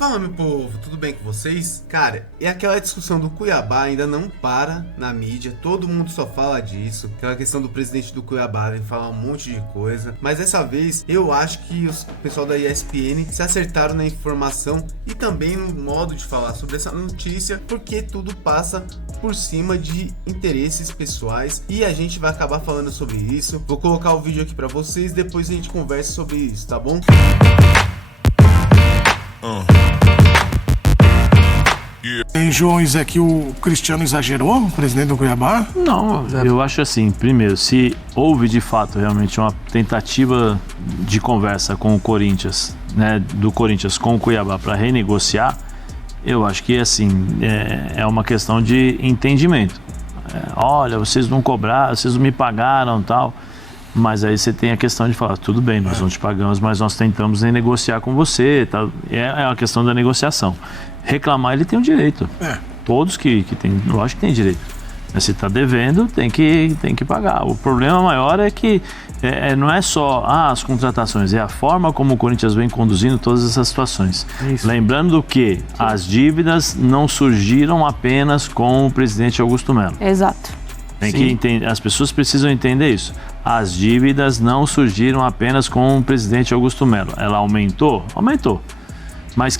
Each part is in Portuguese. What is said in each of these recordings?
Fala, meu povo, tudo bem com vocês? Cara, e aquela discussão do Cuiabá ainda não para na mídia, todo mundo só fala disso. Aquela questão do presidente do Cuiabá vem falar um monte de coisa, mas dessa vez eu acho que o pessoal da ESPN se acertaram na informação e também no modo de falar sobre essa notícia, porque tudo passa por cima de interesses pessoais e a gente vai acabar falando sobre isso. Vou colocar o vídeo aqui pra vocês, depois a gente conversa sobre isso, tá bom? Tem Joões, é que o Cristiano exagerou, o presidente do Cuiabá? Não, eu acho assim, primeiro, se houve de fato realmente uma tentativa de conversa com o Corinthians, né, do Corinthians com o Cuiabá para renegociar, eu acho que assim, é uma questão de entendimento. Olha, vocês não cobraram, vocês não me pagaram e tal, mas aí você tem a questão de falar, tudo bem, nós não te pagamos, mas nós tentamos renegociar com você, tá? É a questão da negociação. Reclamar ele tem o direito. Todos que tem, lógico que tem direito. Mas se está devendo, tem que pagar. O problema maior é que não é só as contratações, é a forma como o Corinthians vem conduzindo todas essas situações. Isso. Lembrando que as dívidas não surgiram apenas com o presidente Augusto Melo. Exato. Tem que entender, as pessoas precisam entender isso. As dívidas não surgiram apenas com o presidente Augusto Melo. Ela aumentou? Aumentou. Mas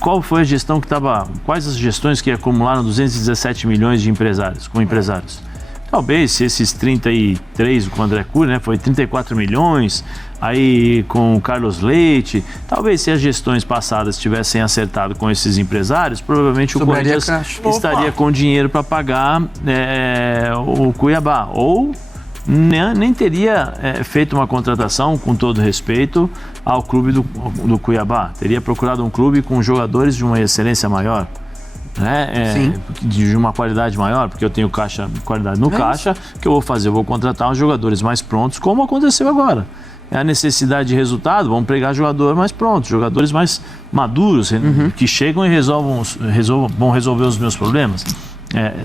qual foi a gestão que estava... Quais as gestões que acumularam 217 milhões de empresários, com empresários? Talvez se esses 33 com o André Cury, né, foi 34 milhões, aí com o Carlos Leite, talvez se as gestões passadas tivessem acertado com esses empresários, provavelmente o Corinthians estaria com dinheiro para pagar o Cuiabá. Ou nem teria feito uma contratação, com todo respeito, ao clube do Cuiabá. Teria procurado um clube com jogadores de uma excelência maior, né? De uma qualidade maior, porque eu tenho qualidade no caixa, que eu vou fazer? Eu vou contratar os jogadores mais prontos, como aconteceu agora. É a necessidade de resultado, vamos pegar jogadores mais prontos, jogadores mais maduros, que chegam e vão resolver os meus problemas.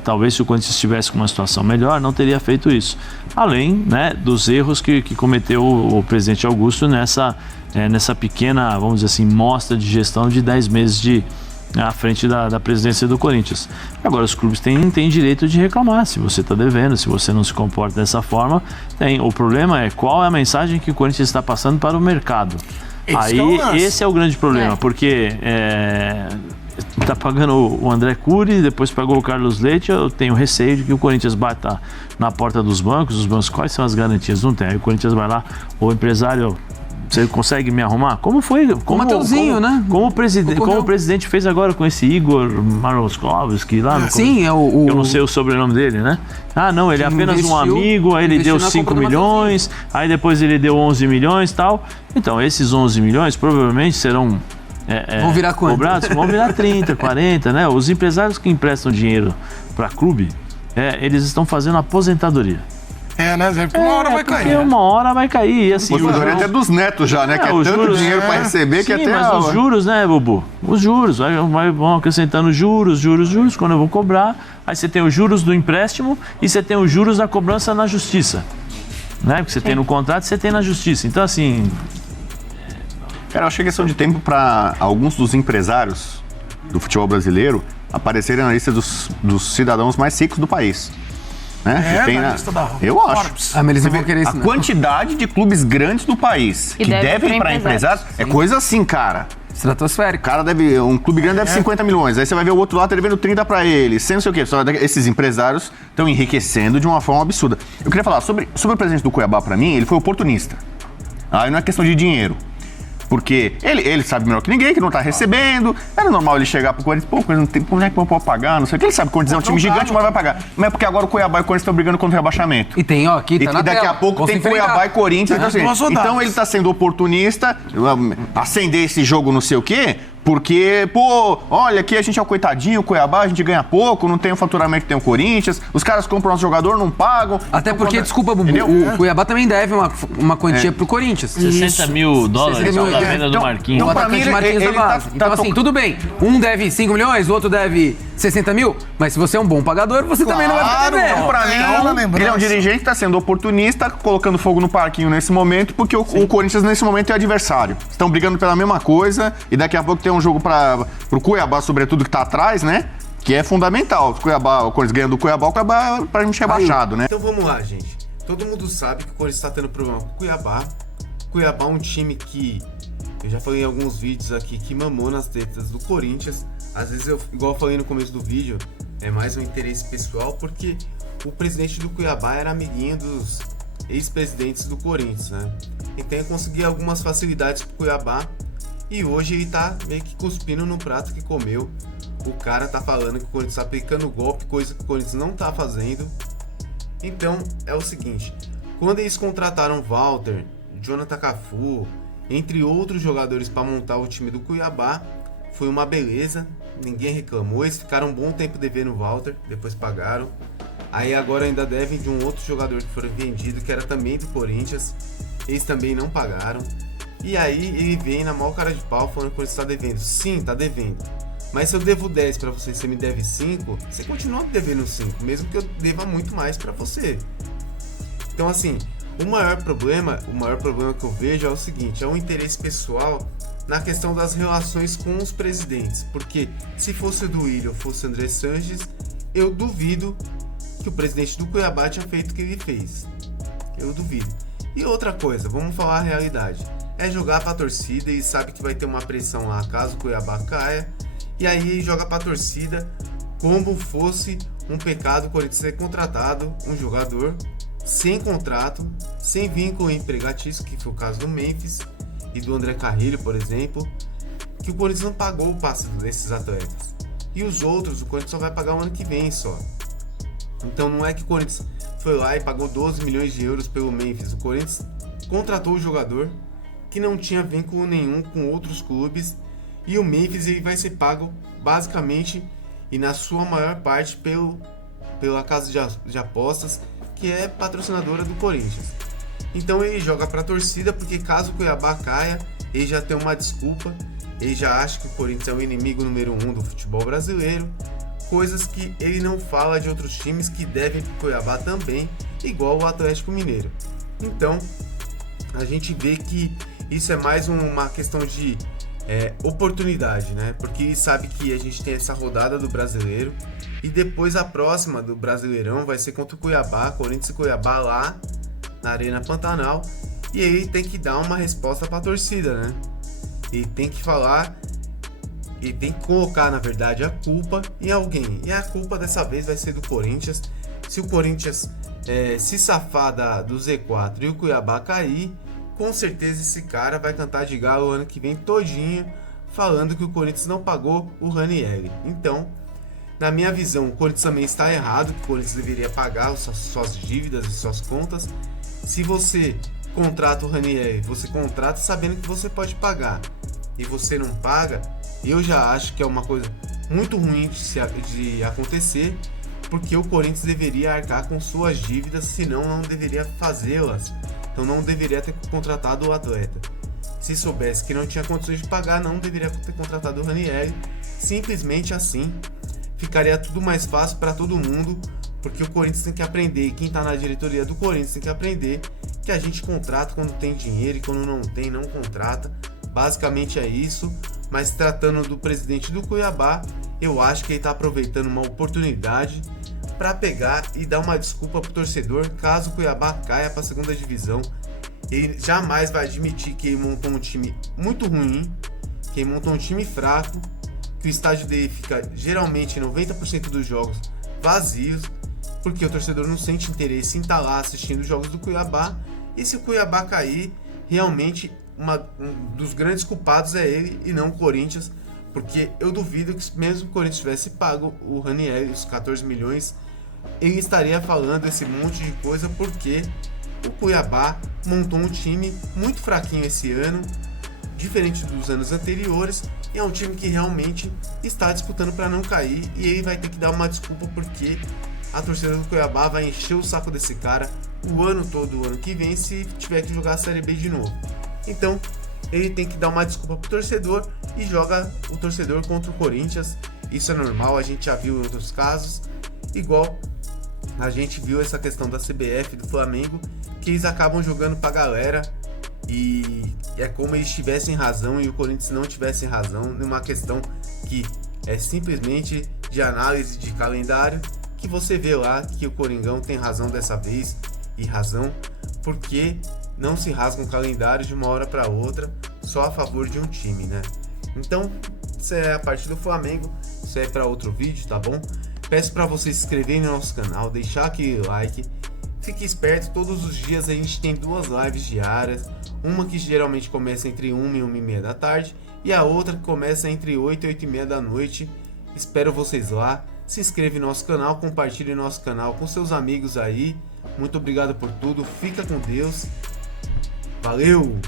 Talvez se o Corinthians estivesse com uma situação melhor, não teria feito isso. Além, né, dos erros que cometeu o presidente Augusto nessa pequena, vamos dizer assim, mostra de gestão de 10 meses à frente da presidência do Corinthians. Agora, os clubes têm direito de reclamar. Se você está devendo, se você não se comporta dessa forma, tem. O problema é qual é a mensagem que o Corinthians está passando para o mercado. Esse é o grande problema, porque está pagando o André Cury, depois pagou o Carlos Leite. Eu tenho receio de que o Corinthians bata na porta dos bancos. Os bancos, quais são as garantias? Não tem. Aí o Corinthians vai lá, o empresário... Você consegue me arrumar? Como foi? O Mateuzinho, né? Como o presidente fez agora com esse Igor Maroskovski lá. Eu não sei o sobrenome dele, né? Não, ele é apenas um amigo, aí ele deu 5 milhões, aí depois ele deu 11 milhões e tal. Então, esses 11 milhões provavelmente serão vão virar cobrados, vão virar 30, 40, né? Os empresários que emprestam dinheiro para clube, eles estão fazendo aposentadoria. Né, Zé? Porque uma hora vai cair. Uma hora vai cair. E assim, aposentadoria até dos netos já, né? Que é tanto dinheiro para receber que até... Mas os juros, né, Bubu? Os juros. Vão acrescentando juros. Quando eu vou cobrar, aí você tem os juros do empréstimo e você tem os juros da cobrança na justiça. Né? Porque você tem no contrato e você tem na justiça. Então, assim... Cara, eu acho que é questão de tempo para alguns dos empresários do futebol brasileiro aparecerem na lista dos cidadãos mais ricos do país. Né? Eu acho. Mas eles não vão querer isso, a quantidade de clubes grandes do país que devem para empresários é coisa assim, cara. Estratosférico. Um clube grande deve 50 milhões, aí você vai ver o outro lá devendo 30 para ele, sem não sei o quê. Esses empresários estão enriquecendo de uma forma absurda. Eu queria falar sobre o presidente do Cuiabá, para mim, ele foi oportunista. Aí não é questão de dinheiro. Porque ele sabe melhor que ninguém, que não tá recebendo. Era normal ele chegar pro Corinthians, não tem, como é que eu posso pagar? Não sei o que. Ele sabe que o Corinthians é um time gigante, mas vai pagar. Mas é porque agora o Cuiabá e o Corinthians estão brigando contra o rebaixamento. E tem, aqui tá na tela. E daqui a pouco tem Cuiabá e Corinthians. Então ele tá sendo oportunista, acender esse jogo não sei o quê, porque, olha, aqui a gente é o coitadinho, o Cuiabá, a gente ganha pouco, não tem o faturamento que tem o Corinthians, os caras compram nosso jogador, não pagam. Até porque, desculpa, Bubu, o Cuiabá também deve uma quantia pro Corinthians. $60 mil na venda do Marquinhos. Então, pra mim, Marquinhos da base. Então, assim, tudo bem. Um deve 5 milhões, o outro deve 60 mil, mas se você é um bom pagador, você também não vai ficar devendo. Então, pra mim, ele é um dirigente que tá sendo oportunista, colocando fogo no parquinho nesse momento, porque o Corinthians nesse momento é adversário. Estão brigando pela mesma coisa e daqui a pouco tem um jogo pro Cuiabá, sobretudo, que tá atrás, né? Que é fundamental. O Corinthians ganhando do Cuiabá, o Cuiabá pra gente rebaixado, né? Então vamos lá, gente. Todo mundo sabe que o Corinthians tá tendo problema com o Cuiabá. Cuiabá é um time que, eu já falei em alguns vídeos aqui, que mamou nas tetas do Corinthians. Às vezes, igual eu falei no começo do vídeo, é mais um interesse pessoal, porque o presidente do Cuiabá era amiguinho dos ex-presidentes do Corinthians, né? Então ele conseguia algumas facilidades pro Cuiabá e hoje ele tá meio que cuspindo no prato que comeu. O cara tá falando que o Corinthians tá aplicando golpe, coisa que o Corinthians não tá fazendo. Então é o seguinte, quando eles contrataram Walter, Jonathan Cafu, entre outros jogadores para montar o time do Cuiabá, foi uma beleza, ninguém reclamou, eles ficaram um bom tempo devendo o Walter, depois pagaram. Aí agora ainda devem de um outro jogador que foi vendido, que era também do Corinthians, eles também não pagaram. E aí ele vem na maior cara de pau falando que o Corinthians tá devendo. Sim, tá devendo. Mas se eu devo 10 pra você e você me deve 5, você continua devendo 5, mesmo que eu deva muito mais pra você. Então assim, o maior problema que eu vejo é o seguinte, é o interesse pessoal na questão das relações com os presidentes. Porque se fosse o Duílio ou fosse o André Sanches, eu duvido que o presidente do Cuiabá tinha feito o que ele fez. Eu duvido. E outra coisa, vamos falar a realidade. É jogar pra torcida e sabe que vai ter uma pressão lá caso o Cuiabá caia. E aí joga pra torcida como fosse um pecado o Corinthians ter contratado um jogador sem contrato, sem vínculo empregatício, que foi o caso do Memphis e do André Carrilho, por exemplo, que o Corinthians não pagou o passe desses atletas. E os outros, o Corinthians só vai pagar o ano que vem só. Então não é que o Corinthians foi lá e pagou 12 milhões de euros pelo Memphis. O Corinthians contratou o jogador que não tinha vínculo nenhum com outros clubes. E o Memphis ele vai ser pago basicamente e na sua maior parte pela casa de apostas, que é patrocinadora do Corinthians. Então ele joga para a torcida porque caso o Cuiabá caia, ele já tem uma desculpa, ele já acha que o Corinthians é o inimigo número 1 do futebol brasileiro, coisas que ele não fala de outros times que devem para o Cuiabá também, igual o Atlético Mineiro. Então a gente vê que isso é mais uma questão de oportunidade, né? Porque sabe que a gente tem essa rodada do Brasileiro e depois a próxima do Brasileirão vai ser contra o Cuiabá, Corinthians e Cuiabá lá na Arena Pantanal, e aí tem que dar uma resposta para a torcida, né? E tem que falar e tem que colocar, na verdade, a culpa em alguém. E a culpa dessa vez vai ser do Corinthians. Se o Corinthians se safar do Z4 e o Cuiabá cair, com certeza esse cara vai cantar de galo o ano que vem todinho, falando que o Corinthians não pagou o Ranieri. Então, na minha visão, o Corinthians também está errado, que o Corinthians deveria pagar suas dívidas e suas contas. Se você contrata o Ranieri, você contrata sabendo que você pode pagar, e você não paga, eu já acho que é uma coisa muito ruim de acontecer, porque o Corinthians deveria arcar com suas dívidas, senão não deveria fazê-las. Então não deveria ter contratado o atleta. Se soubesse que não tinha condições de pagar, não deveria ter contratado o Ranieri. Simplesmente assim, ficaria tudo mais fácil para todo mundo, porque o Corinthians tem que aprender, e quem está na diretoria do Corinthians tem que aprender que a gente contrata quando tem dinheiro e quando não tem, não contrata. Basicamente é isso, mas tratando do presidente do Cuiabá, eu acho que ele está aproveitando uma oportunidade para pegar e dar uma desculpa pro torcedor caso o Cuiabá caia para a segunda divisão. Ele jamais vai admitir que ele montou um time muito ruim, que ele montou um time fraco, que o estádio dele fica geralmente 90% dos jogos vazios, porque o torcedor não sente interesse em estar lá assistindo os jogos do Cuiabá. E se o Cuiabá cair, realmente um dos grandes culpados é ele e não o Corinthians, porque eu duvido que mesmo que o Corinthians tivesse pago o Ranieri os 14 milhões, ele estaria falando esse monte de coisa, porque o Cuiabá montou um time muito fraquinho esse ano, diferente dos anos anteriores, e é um time que realmente está disputando para não cair, e ele vai ter que dar uma desculpa porque a torcida do Cuiabá vai encher o saco desse cara o ano todo, o ano que vem, se tiver que jogar a Série B de novo. Então ele tem que dar uma desculpa pro torcedor e joga o torcedor contra o Corinthians. isso é normal, a gente já viu em outros casos, igual a gente viu essa questão da CBF, do Flamengo, que eles acabam jogando pra galera e é como eles tivessem razão e o Corinthians não tivesse razão numa questão que é simplesmente de análise de calendário, que você vê lá que o Coringão tem razão dessa vez, e razão porque não se rasga um calendário de uma hora para outra só a favor de um time, né? Então, isso é a parte do Flamengo, isso é para outro vídeo, tá bom? Peço para vocês se inscreverem no nosso canal, deixar aquele like. Fique esperto, todos os dias a gente tem 2 lives diárias, uma que geralmente começa entre 1 e 1h30 da tarde e a outra que começa entre 8 e 8h30 da noite. Espero vocês lá. Se inscreve no nosso canal, compartilhe nosso canal com seus amigos aí. Muito obrigado por tudo, fica com Deus. Valeu!